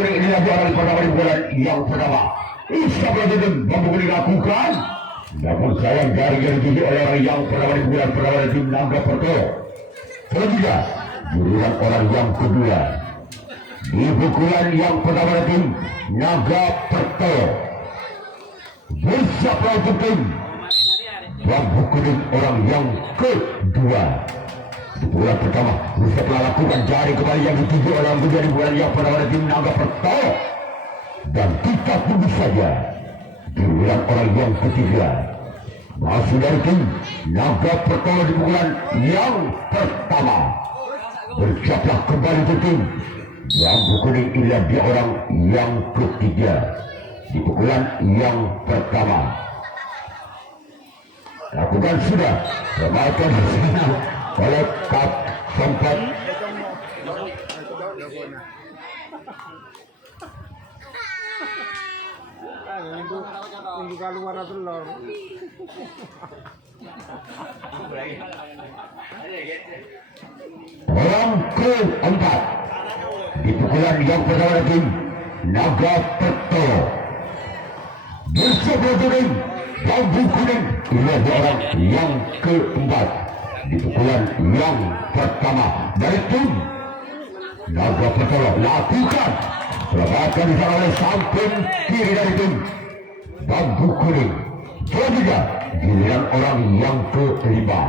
kuning ini lagi orang pertama di bulan yang pertama. Siapa itu bambu kuning lakukan? Namun sayang dari yang dituju oleh orang yang pertama di bulan pertama di tim Naga Pertolo. Selanjutnya giliran orang yang kedua di pukulan yang pertama di tim Naga Pertolo. Bersiaplah untuk tim bambu kuning orang yang kedua. Di bulan pertama setelah lakukan jari kembali yang dituju oleh orang kedua di bulan yang pertama di tim Naga Pertolo. Dan kita tunggu saja giliran orang yang ketiga masih dari tim Naga Pertolo di pukulan yang pertama. Bersiaplah kembali untuk tim bambu kuning ini dia orang yang ketiga di pukulan yang pertama. Lakukan sudah kembalikan oleh Kap sempat minggu keluar telur. orang keempat di pukulan yang pertama tim Naga Pertolo. Bersama dengan bambu kuning ini orang yang keempat di pukulan yang pertama dari tim Naga Pertolo. Lakukan selamatkan di sana oleh samping kiri dari tim bambu kuning. Selanjutnya giliran orang yang kelima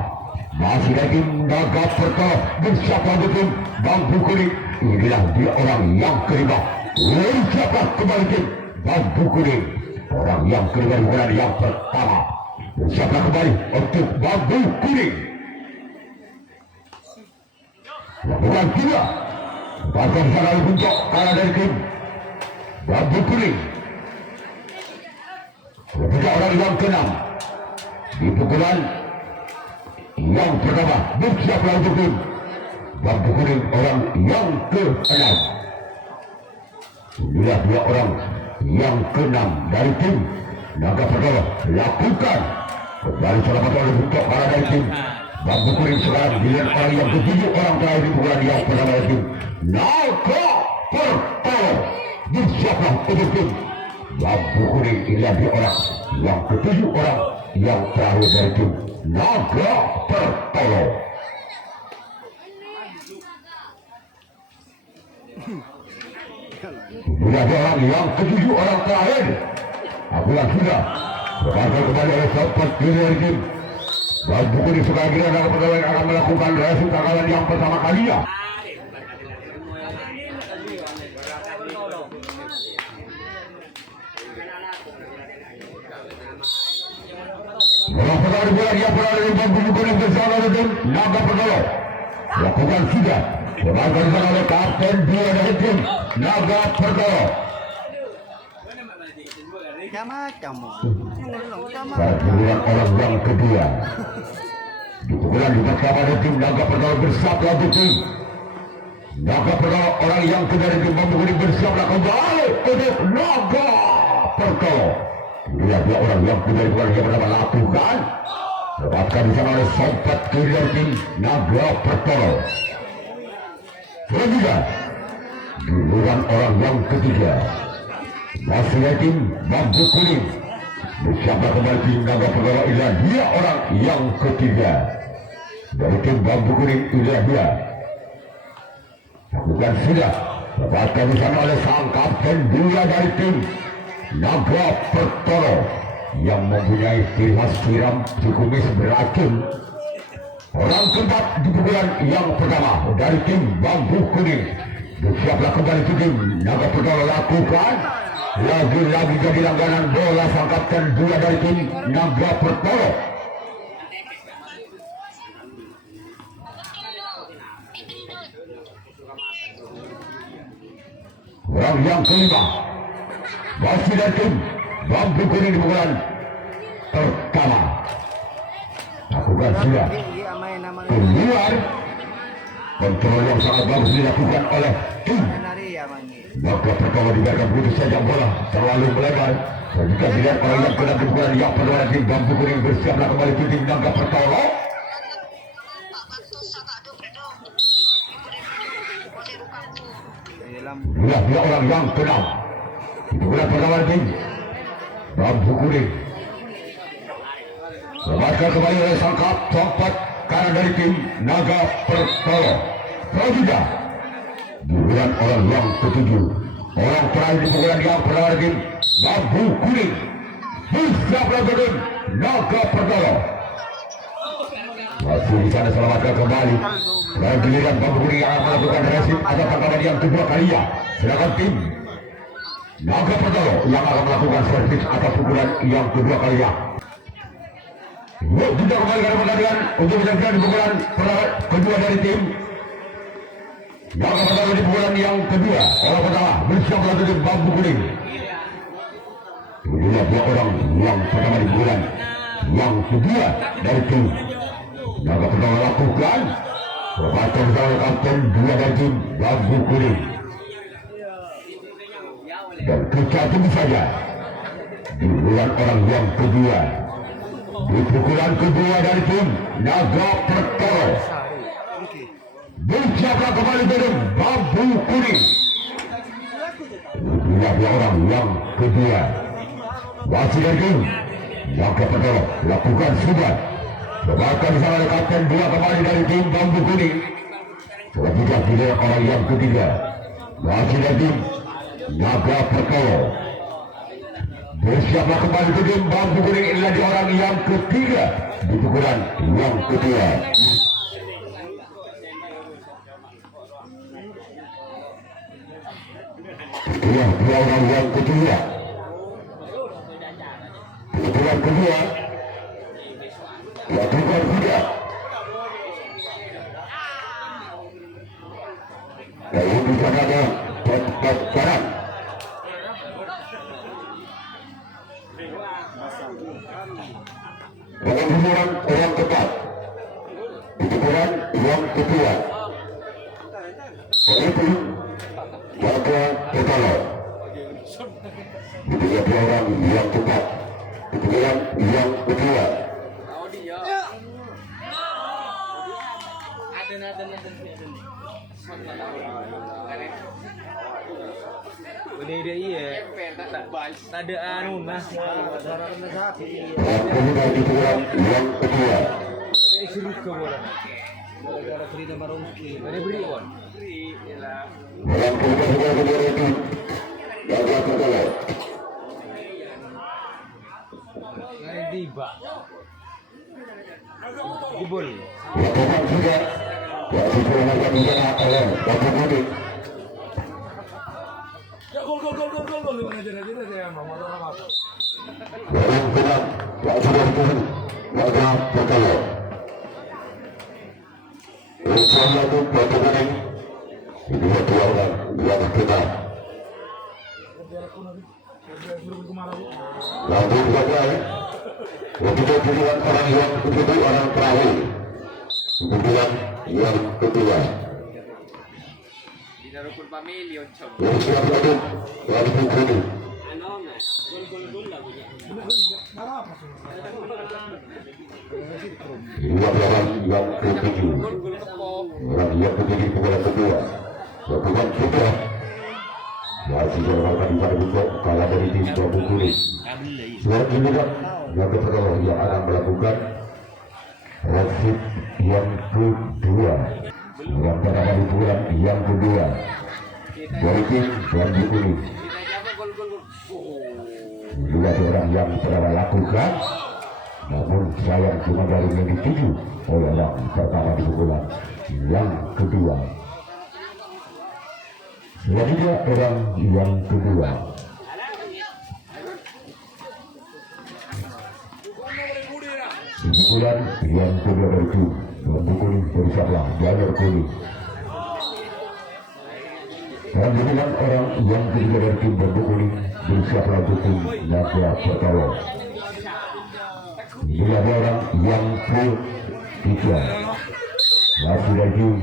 masih dari tim Naga Pertolo. Bersiaplah di tim bambu kuning. Inilah dia orang yang kelima. Bersiaplah kembali tim bambu kuning. Orang yang kelima di bulan yang pertama. Bersiaplah kembali untuk bambu kuning. Lakukan juga bahkan sangat untuk kalah dari tim bambu kuning. Ketika orang yang keenam di pukulan yang pertama. Bersiaplah untuk tim bambu kuning orang yang keenam. Inilah dua orang yang keenam dari tim Naga Pertolo. Lakukan kembali selamat oleh untuk kalah dari tim bambu kuning. Sekarang giliran orang yang ketujuh orang terakhir di pukulan yang pertama dari tim Naga Pertolo. Bersiaplah untuk tim bambu kuning. Inilah dia orang yang ketujuh orang yang terakhir dari tim Naga Pertolo. Inilah dia orang yang ketujuh orang terakhir. Akulah sudah berkata kembali oleh sobat kiri dari tim bambu kuning. Sekarang giliran Naga Pertolo yang akan melakukan resi tangan yang pertama kalinya. Orang pertama di bulan yang berada di bambu kuning bersama dengan Naga Pertolo. Lakukan sudah dilakukan oleh Kapten 2 dari tim Naga Pertolo. Giliran orang yang kedua di pukulan di pertama dari tim Naga Pertolo. Bersiaplah di tim Naga Pertolo. Orang yang kedua dari tim bambu kuning bersiaplah kembali untuk Naga Pertolo. Lihat dia orang yang kedua di bulan yang pertama. Lakukan dapatkan di sana oleh sobat kiri dari tim Naga Pertolo. Selanjutnya giliran orang yang ketiga masih dari tim bambu kuning. Bersiaplah kembali tim Naga Pertolo. Inilah dia orang yang ketiga dari tim bambu kuning. Inilah dia. Lakukan sudah dapatkan di sana oleh sang kapten 2 dari tim Naga Pertolo yang mempunyai ciri khas siram di kumis beracun. Orang keempat di pukulan yang pertama dari tim bambu kuning. Bersiaplah kembali tim Naga Pertolo. Lakukan lagi-lagi jadi langganan bola sang kapten 2 dari tim Naga Pertolo. Orang yang kelima masih dari tim bambu kuning di pukulan pertama. Lakukan sudah keluar. Kontrol yang sangat bagus dilakukan oleh tim Naga Pertolo. Dibiarkan begitu saja bola terlalu melebar. Jika dilihat oleh yang kena di pukulan yang pertama tim bambu kuning. Bersiaplah kembali tim Naga Pertolo. Inilah dia orang yang keenam. Itu bulan pertama tim bambu kuning. Lepaskan kembali oleh sangkap tongkat kanan dari tim Naga Pertolo. Prajuda di bulan orang yang ketujuh. Orang terakhir di pukulan yang pertama dari tim bambu kuning. Bersiaplah tim Naga Pertolo. Masih di sana selamatkan kembali. Dan giliran bambu kuning yang akan melakukan resim atau tangkapan yang kedua kalinya. Silakan tim Naga Pertolo yang akan melakukan servis atau pukulan yang kedua kalinya. Kita kembali ke pertandingan untuk menyaksikan pukulan kedua dari tim Naga Pertolo di pukulan yang kedua. Orang pertama bersiaplah tim bambu kuning. Inilah dua orang yang pertama di pukulan yang kedua dari tim Naga Pertolo lakukan. Lepaskan bersama kapten dua dari tim bambu kuning. Dan kita tunggu saja di bulan orang yang kedua. Di pukulan kedua dari tim Naga Pertolo. Bersiaplah kembali tim bambu kuning. Inilah dia orang yang kedua. Masih dari tim Naga Pertolo lakukan sudah. Lepaskan bersama kapten dua kembali dari tim bambu kuning. Selanjutnya pilih orang yang ketiga. Masih dari tim Naga Pertolo. Bersiaplah kembali ke tim bambu kuning. Inilah di orang yang ketiga di pukulan yang kedua. Inilah dua orang yang ketiga di pukulan kedua. Lakukan tidak. Dan ini ada tempat kanan. Pengukuran orang tepat di pukulan yang kedua. Itu Naga Pertolo. Itu dia orang yang tepat di pukulan yang kedua. Udah iya. Tak ada anu mas. Kemudian di pukulan yang kedua. Suruh ke bola. Gara-gara beli nama Romski. Mana beli kon? Dalam pukulan kedua itu Naga Pertolo. Mana tiba. Jebol. Lakukan juga. Waktu perlahan di sana oleh bambu kuning. Gol aja saya mau masuk. Orang kenal yang sudah turun Naga Pertolo. Bersama itu bambu kuning. Ini dua orang yang kenal. Langsung saja. Untuk pilihan orang yang kedua orang terakhir. Kemudian yang kedua. Dinarukun pamilya chong. Yang siap lagi bambu kuning. Dua orang yang ketujuh. Orang yang ketujuh pukulan kedua. Lakukan sudah. Masih dilakukan di pada bentuk kalah dari tim bambu kuning. Selanjutnya Naga Pertolo yang akan melakukan resit yang kedua. Yang pertama di pukulan yang kedua dari tim bambu kuning. Dua orang yang pertama lakukan, namun sayang cuma dari yang dituju oleh orang pertama di pukulan yang kedua. Selanjutnya orang yang kedua. Di pukulan yang kedua dari tim bambu kuning bersiaplah Janur kuning. Dan dengan orang yang ketiga dari tim bambu kuning bersiaplah untuk tim Naga Pertolo. Bila ada orang yang ketiga masih dari tim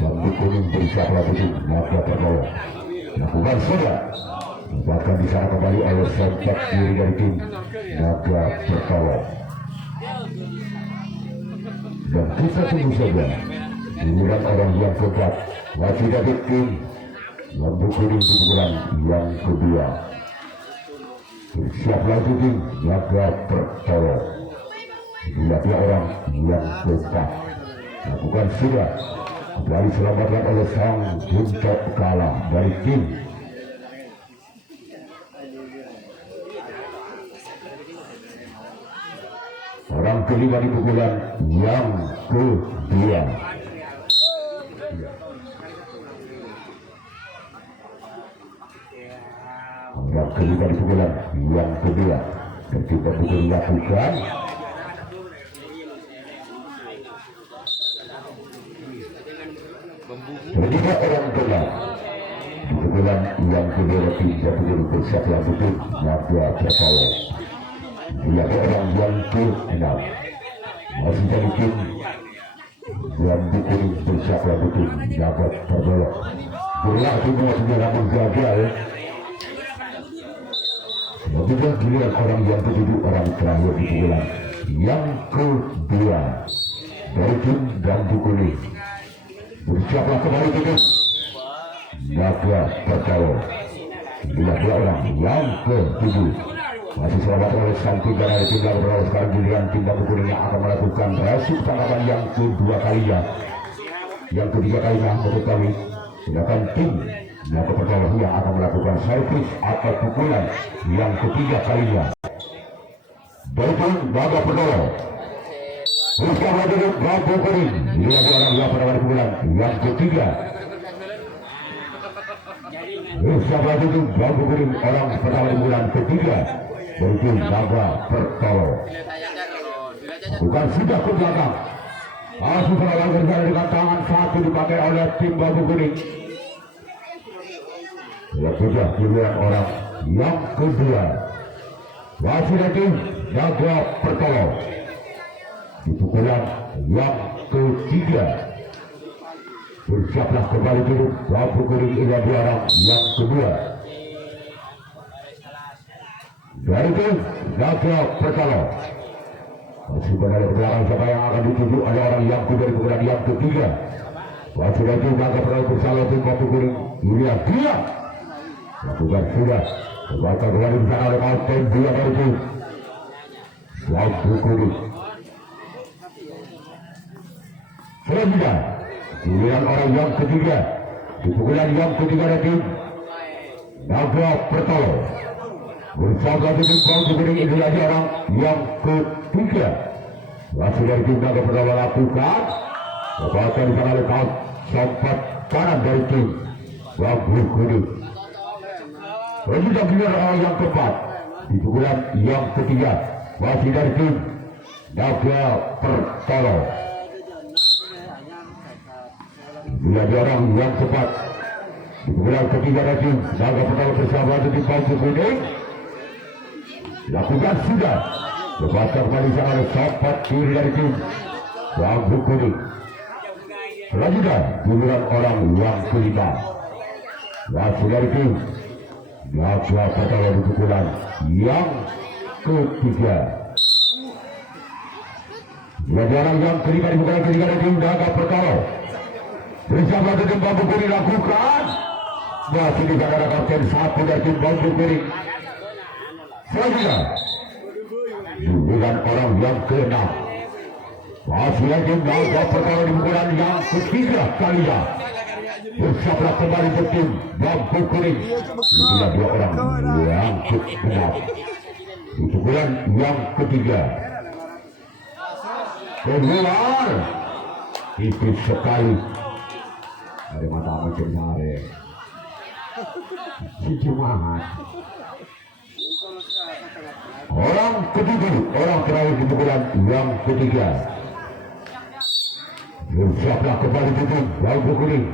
bambu kuning bersiaplah untuk tim Naga Pertolo. Lakukan saja. Bahkan di sana kembali oleh sempat kiri dari tim Naga Pertolo. Dan kita tunggu saja giliran orang yang keempat masih dari tim Lampu kuning pukulan yang kedua. Bersiap lagi tim jaga pertolong. Dua orang yang keempat. Lakukan sudah. Kembali selamatkan oleh sang buntut kalah dari tim. Orang kelima di pukulan yang kedua. Orang kelima di pukulan yang kedua. Dan kita pukul lakukan. Ketiga orang kedua. Di pukulan yang kedua kita pukul bersiap lakukan. Naga bertolong. Dia orang yang ke-6 masih jadi tim yang bikin bersiap lakukan. Naga bertolong. Berulang semua sudah menjaga ya. Kemudian giliran orang yang ketujuh, orang terakhir di bulan yang kedua dari tim Bambu Kuning. Bersiaplah kembali tim Naga Pertolong. Dua orang yang ketujuh masih selamat oleh Santi dari tim Naga Pertolong. Sekarang giliran tim Bambu Kuning yang akan melakukan resip tangkapan yang kedua kalinya, yang ketiga kalinya menurut kami. Sedangkan tim Naga Pertolong yang akan melakukan servis atau pukulan yang ketiga kalinya. Baiklah Naga Pertolong. Bersama lagi Bambu Kuning. Lihat orang yang pada pukulan yang ketiga. Bersama lagi Bambu Kuning orang pertama di pukulan ketiga. Baiklah Naga Pertolong. Bukan sudah ke belakang. Langsung terlalu berjalan dengan tangan satu dipakai oleh tim Bambu Kuning. Ya sudah pilihan orang yang kedua. Masih lagi Naga Pertolong. Di pukulan yang ketiga. Bersiaplah kembali dulu Bambu Kuning ini dua orang yang kedua. Dari itu Naga Pertolong. Masih berada di belakang siapa yang akan dituju. Ada orang yang kedua di pukulan yang ketiga. Masih lagi Naga Pertolong bersalah tim Bambu Kuning. Ini dia. Lakukan sudah. Membaca kembali di sana oleh Malten dia dari itu. Bambu Kuning. Selanjutnya giliran orang yang ketiga. Di pukulan yang ketiga dari Naga Pertolong. Bersama tim Bambu Kuning ini lagi orang yang ketiga. Masih dari tim Naga Pertolong lakukan. Membaca di sana oleh sempat kanan dari tim Bambu Kuning. Selanjutnya giliran orang yang keempat. Di pukulan yang ketiga. Masih dari tim Naga Pertolong. Bila orang yang cepat di pukulan ketiga dari tim Naga Pertolong bersama tim Bambu Kuning. Lakukan sudah. Membaca kembali sana oleh sempat kiri dari tim Bambu Kuning. Selanjutnya giliran orang yang kelima. Masih dari tim Naga Pertolong di pukulan yang ketiga. Jadi orang yang kelima di pukulan ketiga dari tim Naga Pertolong. Bersama tim Bambu Kuning lakukan. Masih di sana ada kapten satu dari tim Bambu Kuning. Selanjutnya giliran orang yang ke-6. Masih lagi Naga Pertolong di pukulan yang ketiga kalinya. Bersama kembali ke tim Bambu Kuning. Inilah dua orang yang ke-6. Di pukulan yang ketiga. Keluar. Tipis sekali. Ada mata macamnya ada. Ciuman. Orang ketiga, orang terakhir di pukulan yang ketiga. Bersiaplah kembali ke tim Bambu Kuning.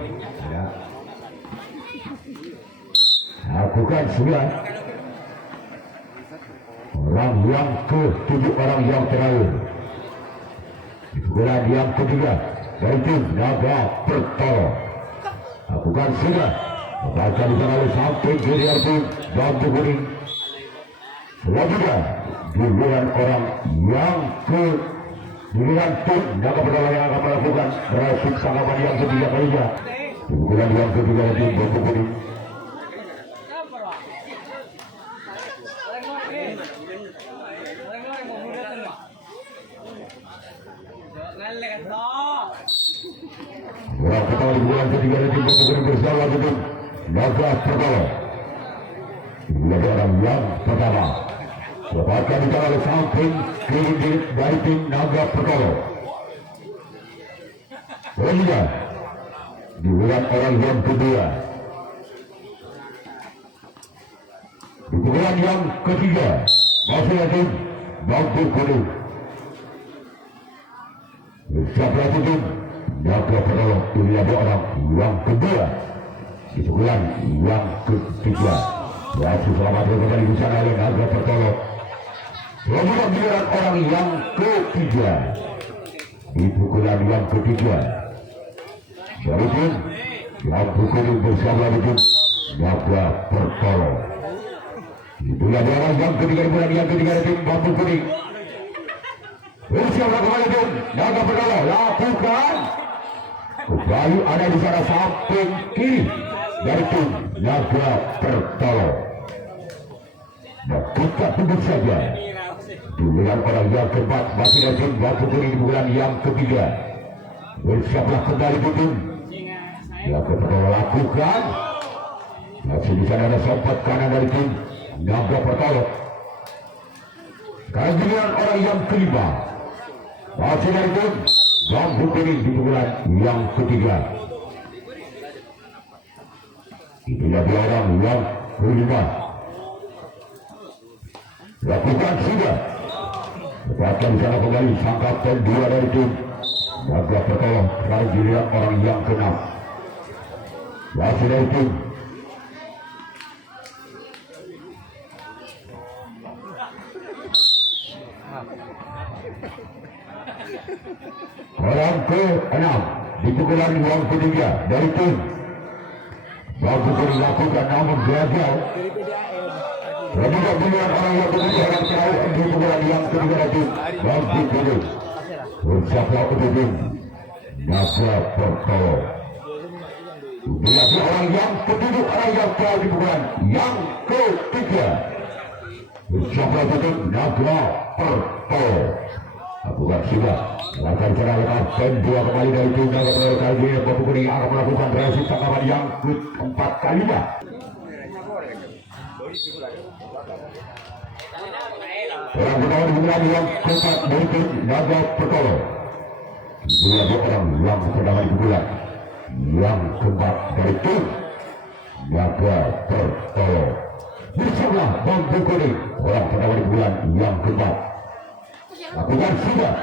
Lakukan sudah. Orang yang ketujuh, orang yang terakhir di pukulan yang ketiga dari tim Naga Pertolong. Lakukan sudah. Membaca di sana oleh samping kiri dari tim Bambu Kuning. Selanjutnya giliran orang yang giliran tim Naga Pertolong yang akan melakukan resip tangkapan yang ketiga kalinya. Di pukulan yang ketiga dari tim Bambu Kuning. pertama di bulan ketiga dari tim bertugas bersama dengan Naga Pertama. Dua orang yang pertama lepaskan di tangan samping kiri dari tim Naga Pertama. Kedua di bulan orang yang kedua. Di bulan yang ketiga masih lagi Bambu Kuning. Siapa itu Naga Pertama ini ada orang yang kedua. Di bulan yang ketiga. Berhasil selamatkan kembali di sana oleh Naga Pertama. Kemudian giliran orang yang ketiga. Di pukulan yang ketiga. Dari tim Bambu Kuning bersama dengan Naga Pertama. Itulah orang yang ketiga di bulan yang ketiga dari tim Bambu Kuning. Bersama kembali tim Naga Pertama. Lakukan. Kembali ada di sana samping kiri dari tim Naga Pertama. Dan kita tunggu saja. Di bulan orang yang keempat masih dari tim Bambu Kuning di bulan yang ketiga. Bersiaplah kembali di tim Naga Pertama. Lakukan. Masih di sana ada sempat kanan dari tim Naga Pertama. Sekarang giliran orang yang kelima masih dari tim Bambu Kuning di bulan yang ketiga. Itulah dia orang yang kelima. Lakukan sudah. Lepaskan di sana kembali sang kapten dua dari tim Naga Pertama. Sekarang giliran orang yang keenam masih dari tim orang ke-6 di pukulan yang ketiga dari tim Bambu Kuning. Lakukan namun gagal. Kemudian giliran orang yang ketiga yang terakhir di pukulan yang ketiga dari tim Bambu Kuning. Bersiaplah untuk tim Naga Pertama. Itulah orang yang ketujuh, orang yang terakhir di pukulan yang ketiga. Bersiaplah untuk tim Naga Pertama. Lakukan sudah. Akan cara lepas dan dua kembali dari tim Naga Pertama. Kali ini Bambu Kuning akan melakukan reaksi tangkapan yang keempat kalinya. Orang pertama di bulan yang keempat dari tim Naga Pertama. Dua orang yang pertama di bulan yang keempat dari tim Naga Pertama. Bersama Bambu Kuning. Orang pertama di bulan yang keempat. Lakukan sudah.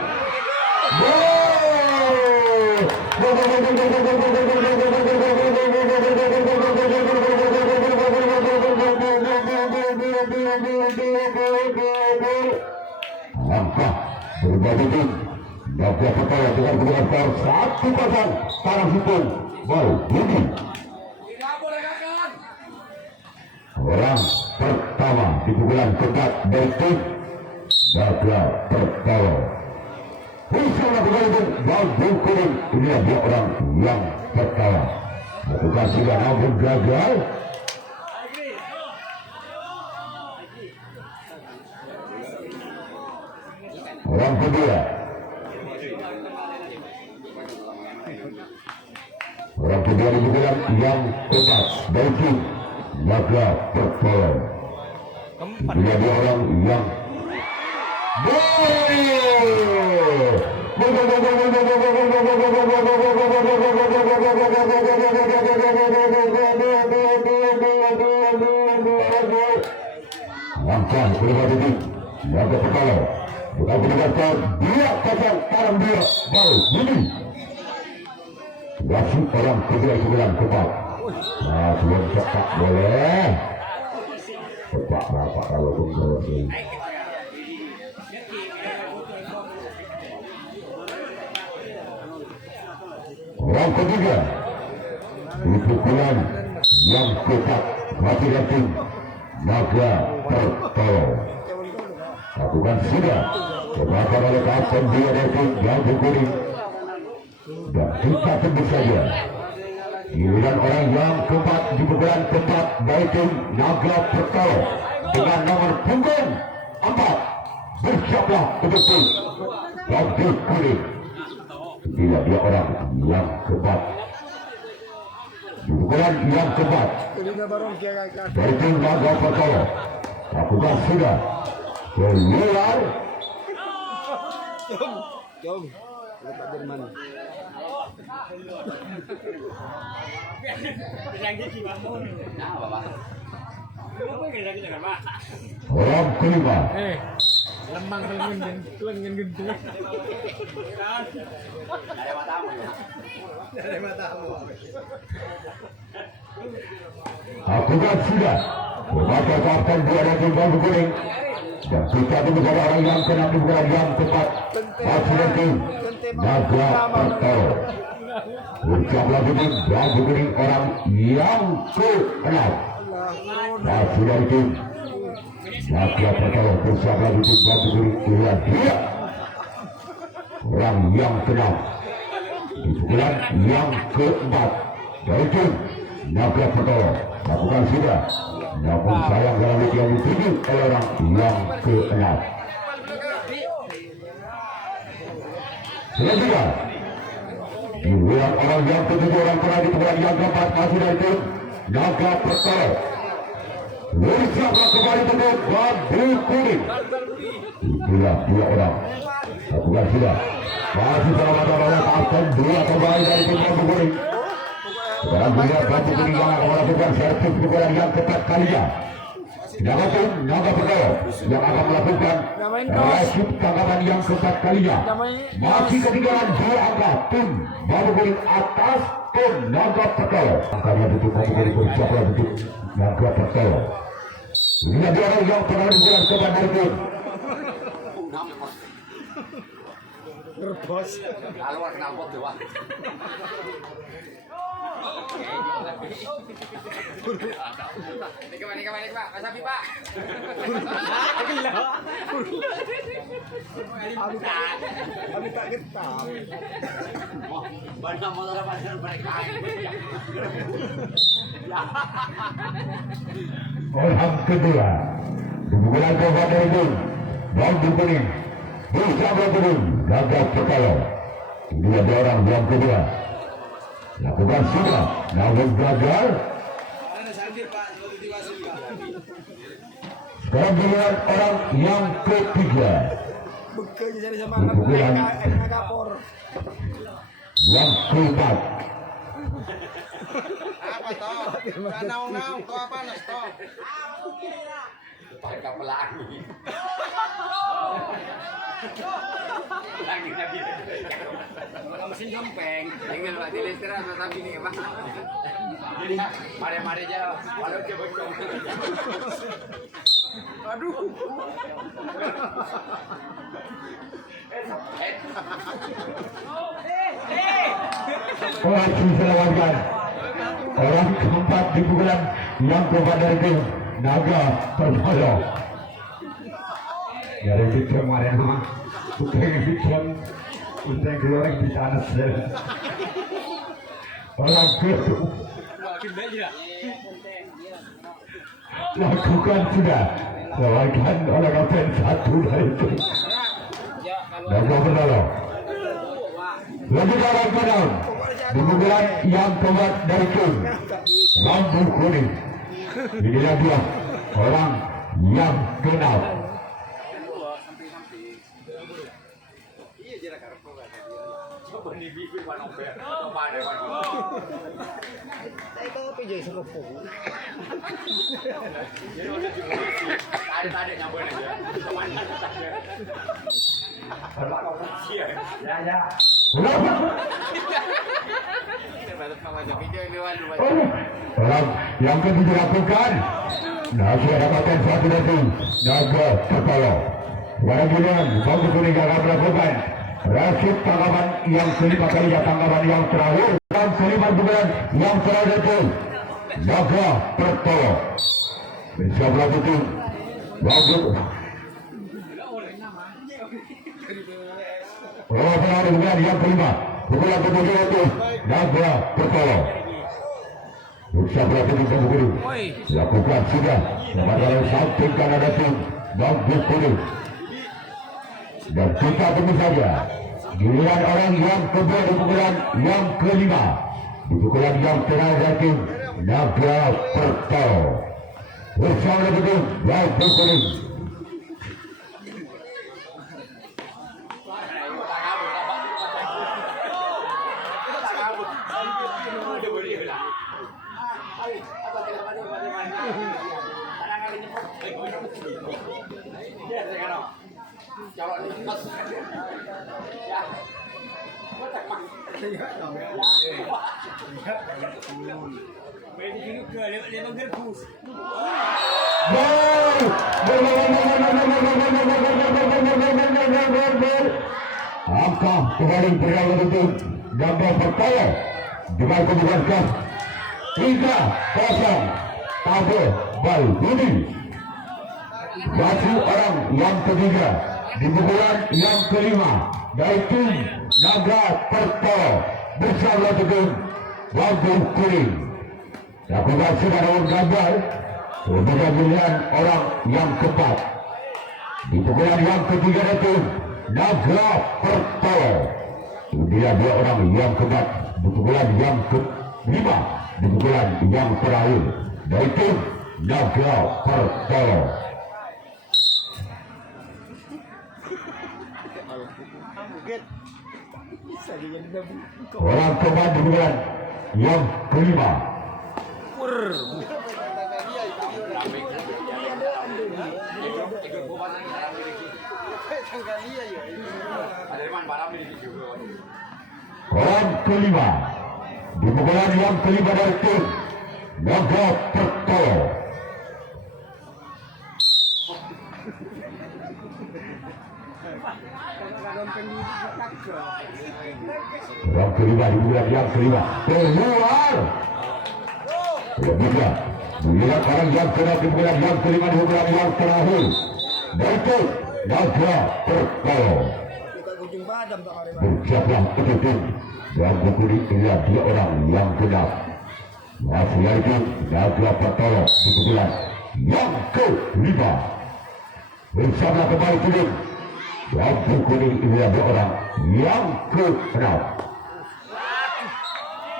Langkah berbagi tim Naga Pertama dengan kedudukan skor 1-0. Sekarang hitung bal ini. Orang pertama di pukulan keempat dari tim Naga Pertama. Bersama dengan Bambu Kuning. Ini dia orang yang pertama. Lakukan sudah namun gagal. Orang kedua. Orang kedua di bulan yang keempat dari tim Naga Pertama. Ini dia orang yang langkah kedua tim Naga Pertama. Bukan kedua skor 2-0. Sekarang dia bal ini. Wasit orang kedua di bulan keempat. Nah, sebelum cepat boleh. Cepat berapa kalau tunggu ini. Orang ketiga di pukulan yang keempat masih dari tim Naga Pertama. Lakukan sudah. Kebakar oleh kapten dua dari tim Bambu Kuning. Dan kita tunggu saja giliran orang yang keempat di pukulan keempat dari tim Naga Pertama dengan nomor punggung 4. Bersiaplah untuk tim Bambu Kuning. Bila dia orang yang keempat di pukulan yang keempat Telinga barong kaya kaya. dari tim Naga Perkara lakukan sudah keluar Jom. Lepas dari mana? orang kelima Lembang kelengen gendut. Dari matamu. lakukan sudah memakai karton dua dan tiga kuning dan kita itu bersama orang yang kena di pukulan yang tepat masih dari tim Naga Perkara ucap lagi tim dan kuning orang yang ke-6 masih dari tim Naga Perkara bersama lagi tim dan kuning inilah dia orang yang ke-6 di pukulan yang ke-4 dari tim Naga Perkara lakukan sudah namun sayang dalam yang dituju oleh orang yang ke-6 selanjutnya giliran orang yang ke-7 orang pernah di pukulan yang ke-4 masih dari tim Naga Perkara bersiaplah kembali untuk bambu kuning itulah dua orang lakukan sudah masih sama-sama akan dua kembali dari tim bambu kuning. Sekarang melihat bambu kuning yang akan melakukan servis pukulan yang ketat kalinya. Sedangkan tim Naga Perkara yang akan melakukan resip tanggapan yang ketat kalinya. Masih ketinggalan 2 angka tim bambu kuning atas tim Naga Perkara. Angkanya untuk bambu kuning bersiaplah untuk Naga Perkara. Inilah dua orang yang pernah pukulan ketat dari tim. Terbos. Kalau kenal pot dewa. Ini kemana Pak? Masapi Pak. Kami tak getah. Banyak motor pasar mereka. Orang kedua di pukulan keempat dari tim bambu kuning bersama kuning Naga Perkara. Ini ada orang yang kedua lakukan sudah namun gagal. Sekarang giliran orang yang ketiga Bekerja dari zaman di pukulan kapor. yang keempat Apa toh? Naung-naung toh apa nas toh? Pakai pelangi. Pelangi lagi. Mesin gempeng. Tinggal Pak dilistirahat tapi ini Pak. Jadi mare-mare aja walau coba. Aduh. orang diselamatkan. Orang keempat di pukulan yang keempat dari tim Naga Perkara. Dari tim kemarin bukan tim untuk goreng di tanah sel. Orang kedua lakukan sudah selamatkan oleh kapten satu dari tim Naga Perkara. Lagi orang kanan di pukulan yang keempat dari tim bambu kuning. Inilah dia orang yang ke-6. Itu PJ serupung. Tadi nyambung aja. Ya. Orang yang kedua lakukan Nasi dapatkan satu lagi Naga Perkara. Pada giliran bambu kuning akan melakukan resip tanggapan yang kelima kalinya, tanggapan yang terakhir dalam kelima bulan yang terakhir itu Naga Perkara. Bisa melakukan bambu pengaruh bulan yang kelima bulan kemudian itu Naga Perkara. Bisa melakukan bambu kuning. Lakukan sudah kepada samping kanan datum bambu kuning. Dan kita tunggu saja giliran orang yang kedua di pukulan yang kelima di pukulan yang terakhir dari tim Naga Pertol. Bersama dengan Bambu Kuning. Angka kembali berlalu untuk Naga Pertol dengan kedudukan 3-0 Tabe Balbudi. Masih orang yang ketiga di pukulan yang kelima dari tim Naga Pertol bersama dengan Bambu Kuning. Lakukan secara gagal kemudian pilihan orang yang keempat di pukulan yang ketiga dari tim Naga Pertol. Kemudian dua orang yang keempat di pukulan yang kelima di pukulan yang terakhir dari tim Naga Pertol. Orang keempat di pukulan yang kelima. Orang kelima di pukulan yang kelima dari tim Naga Pertol. Orang kelima di pukulan yang kelima keluar. Kemudian giliran orang yang kena di pukulan yang kelima di pukulan yang terakhir dari tim Naga Pertol. Bersiaplah untuk tim Bambu Kuning. Inilah dia orang yang kena. Masih lagi Naga Pertol di pukulan yang kelima. Bersama kembali tim Bambu Kuning. Inilah dia orang yang ke-6.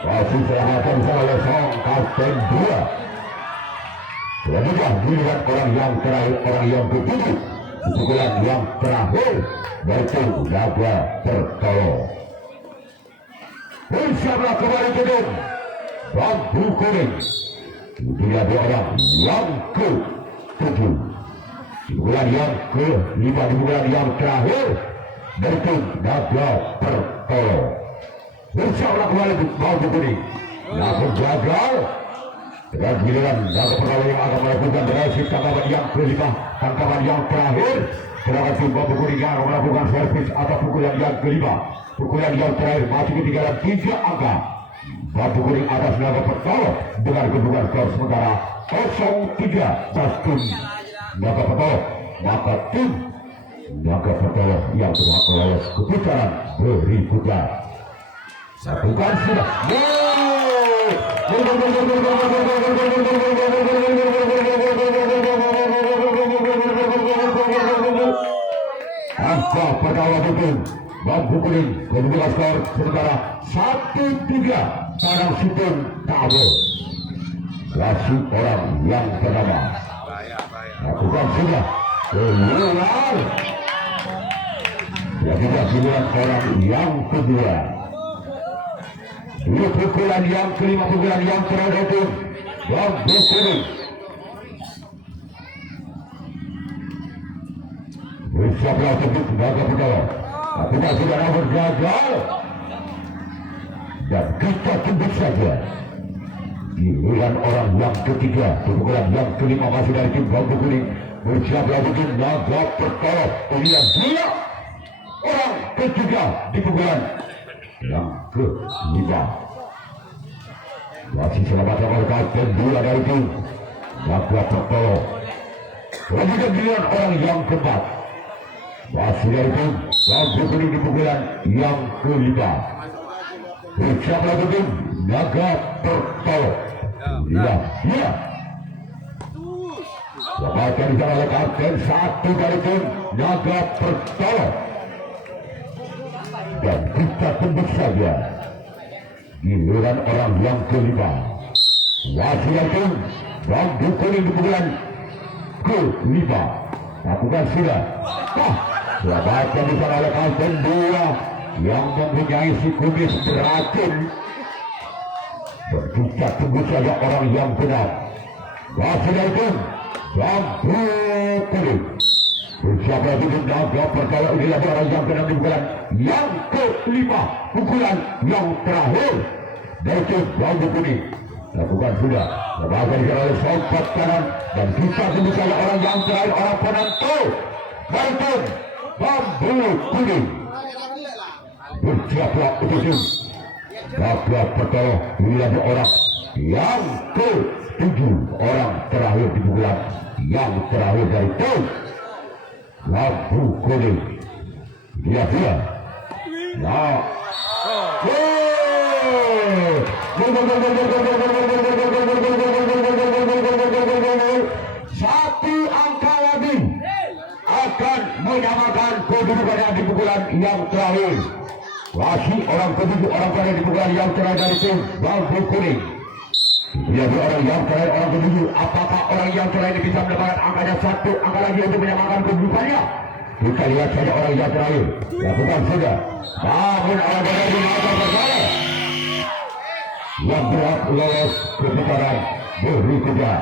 Masih serahkan oleh sang kapten 2. Selanjutnya giliran orang yang terakhir, orang yang ke-7 di pukulan yang terakhir dari tim Naga Pertol. Bersama kembali tim Bambu Kuning. Inilah dia orang yang ke-7 di pukulan yang ke-5 di pukulan yang terakhir dari tim Naga Pertol. Bersama kembali Bambu Kuning. Namun gagal. Dan giliran Naga Pertol yang akan melakukan resip tangkapan yang kelima, tangkapan yang terakhir. Sedangkan tim Bambu Kuning yang akan melakukan servis atau pukulan yang kelima, pukulan yang terakhir masih ketinggalan 3 angka. Bambu Kuning atas Naga Pertol dengan kedudukan skor sementara 0-3 atas tim Naga Pertol. Maka tim Naga Pertol yang telah lolos ke putaran berikutnya. Bukan sudah. Angka pertama tim Bambu Kuning kedudukan skor sementara 1-3 Tanang Sipun Tabe. Kasih orang yang pertama lakukan sudah keluar. Selanjutnya giliran orang yang kedua. Dua pukulan yang kelima, pukulan yang terakhir itu Bambu Kuning. Bersiaplah untuk Naga Pertol. Kita sudah namun gagal. Dan kita tunggu saja giliran orang yang ketiga, pukulan yang kelima masih dari tim Bambu Kuning. Bersiaplah untuk Naga Pertol. Inilah dia orang ketiga di pukulan yang kelima. Masih selamat oleh kapten 2 dari tim Naga Pertol. Kemudian giliran orang yang keempat masih dari tim Bambu Kuning di pukulan yang kelima. Bersiaplah untuk tim Naga Pertol. Iya, iya. Selamatkan di sana oleh kapten 1 dari tim Naga Pertol. Dan kita tembus saja Giliran orang yang kelima. Wasiatun bambu kuning di pukulan kelima. Lakukan sudah. Selamatkan di sana oleh kapten 2 yang mempunyai si kumis beracun. Kita tunggu saja orang yang benar. Wasiatun bambu kuning. Siapa itu menangkap perkara inilah orang yang benar di pukulan yang kelima. Pukulan yang terakhir dari tim bambu kuning. Lakukan sudah. Lembaga dikira oleh sompat kanan. Dan kita tunggu saja orang yang terakhir, orang penentu. Berikut bambu kuning. Bersiaplah untuk tim. Maka pertolong inilah orang yang ke-7. Orang terakhir di pukulan yang terakhir dari tim bambu kuning. Dia. Ya. Satu angka lagi akan menyamakan kedudukan yang di pukulan yang terakhir. Masih orang ketujuh, orang terakhir di pukulan yang terakhir dari tim bambu kuning. Jadi orang yang terakhir, orang ketujuh. Apakah orang yang terakhir bisa mendapatkan angkanya satu angka lagi untuk menyamakan kedudukannya? Kita lihat saja orang yang terakhir. Lakukan sudah. Namun orang terakhir akan bersalah. Yang berhak lolos ke putaran berikutnya.